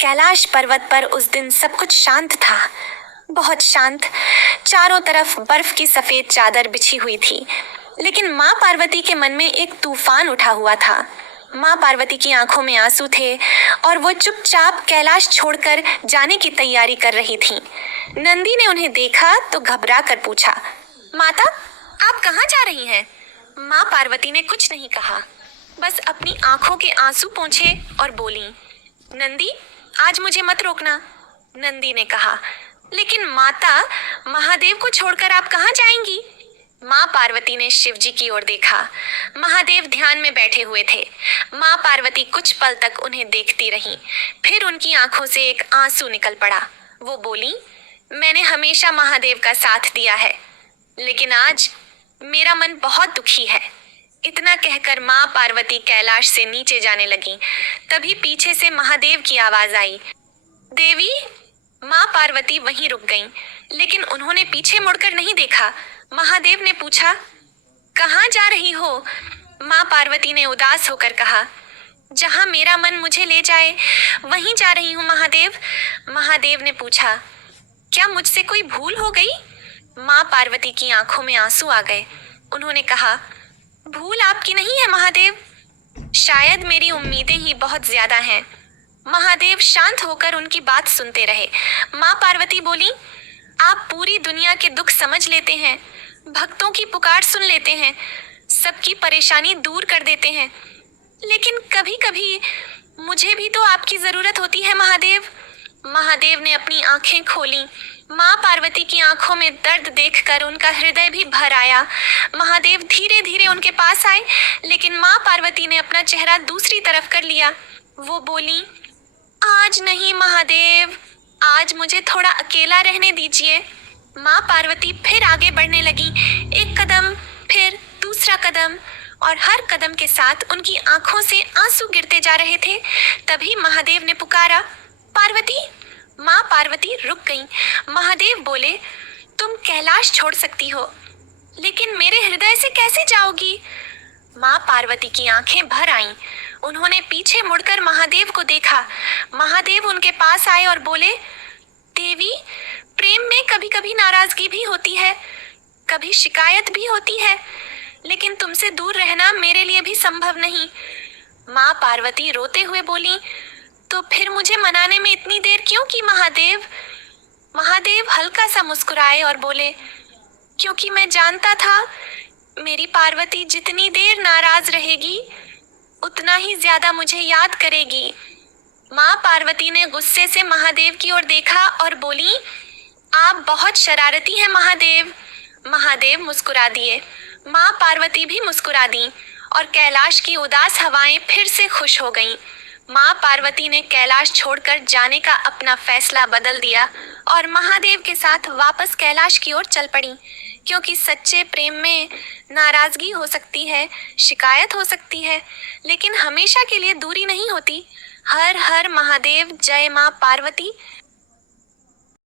कैलाश पर्वत पर उस दिन सब कुछ शांत था, बहुत शांत। चारों तरफ बर्फ की सफेद चादर बिछी हुई थी, लेकिन माँ पार्वती के मन में एक तूफान उठा हुआ था। माँ पार्वती की आंखों में आंसू थे और वो चुपचाप कैलाश छोड़कर जाने की तैयारी कर रही थी। नंदी ने उन्हें देखा तो घबरा कर पूछा, माता, आप कहाँ जा रही हैं? माँ पार्वती ने कुछ नहीं कहा, बस अपनी आंखों के आंसू पोंछे और बोली, नंदी, आज मुझे मत रोकना। नंदी ने कहा, लेकिन माता, महादेव को छोड़कर आप कहाँ जाएंगी? माँ पार्वती ने शिव जी की ओर देखा। महादेव ध्यान में बैठे हुए थे। माँ पार्वती कुछ पल तक उन्हें देखती रहीं, फिर उनकी आंखों से एक आंसू निकल पड़ा। वो बोली, मैंने हमेशा महादेव का साथ दिया है, लेकिन आज मेरा मन बहुत दुखी है। इतना कहकर माँ पार्वती कैलाश से नीचे जाने लगी। तभी पीछे से महादेव की आवाज आई, देवी। माँ पार्वती वहीं रुक गईं, लेकिन उन्होंने पीछे मुड़कर नहीं देखा। महादेव ने पूछा, कहाँ जा रही हो? माँ पार्वती ने उदास होकर कहा, जहाँ मेरा मन मुझे ले जाए वहीं जा रही हूँ महादेव। महादेव ने पूछा, क्या मुझसे कोई भूल हो गई? माँ पार्वती की आंखों में आंसू आ गए। उन्होंने कहा, भूल आपकी नहीं है महादेव, शायद मेरी उम्मीदें ही बहुत ज्यादा हैं। महादेव शांत होकर उनकी बात सुनते रहे। माँ पार्वती बोली, आप पूरी दुनिया के दुख समझ लेते हैं, भक्तों की पुकार सुन लेते हैं, सबकी परेशानी दूर कर देते हैं, लेकिन कभी कभी मुझे भी तो आपकी जरूरत होती है महादेव। महादेव ने अपनी आंखें खोली। माँ पार्वती की आंखों में दर्द देखकर उनका हृदय भी भर आया। महादेव धीरे धीरे उनके पास आए, लेकिन माँ पार्वती ने अपना चेहरा दूसरी तरफ कर लिया। वो बोली, आज नहीं महादेव, आज मुझे थोड़ा अकेला रहने दीजिए। माँ पार्वती फिर आगे बढ़ने लगी, एक कदम, फिर दूसरा कदम, और हर कदम के साथ उनकी आंखों से आंसू गिरते जा रहे थे। तभी महादेव ने पुकारा, पार्वती। माँ पार्वती रुक गईं। महादेव बोले, तुम कैलाश छोड़ सकती हो, लेकिन मेरे हृदय से कैसे जाओगी? माँ पार्वती की आंखें भर आईं। उन्होंने पीछे मुड़कर महादेव को देखा। महादेव उनके पास आए और बोले, देवी, प्रेम में कभी कभी नाराजगी भी होती है, कभी शिकायत भी होती है, लेकिन तुमसे दूर रहना मेरे लिए भी संभव नहीं। माँ पार्वती रोते हुए बोली, तो फिर मुझे मनाने में इतनी देर क्यों की महादेव? महादेव हल्का सा मुस्कुराए और बोले, क्योंकि मैं जानता था मेरी पार्वती जितनी देर नाराज रहेगी उतना ही ज्यादा मुझे याद करेगी। माँ पार्वती ने गुस्से से महादेव की ओर देखा और बोली, आप बहुत शरारती हैं महादेव। महादेव मुस्कुरा दिए। माँ पार्वती भी मुस्कुरा दी और कैलाश की उदास हवाएं फिर से खुश हो गईं। माँ पार्वती ने कैलाश छोड़कर जाने का अपना फैसला बदल दिया और महादेव के साथ वापस कैलाश की ओर चल पड़ी, क्योंकि सच्चे प्रेम में नाराजगी हो सकती है, शिकायत हो सकती है, लेकिन हमेशा के लिए दूरी नहीं होती। हर हर महादेव। जय माँ पार्वती।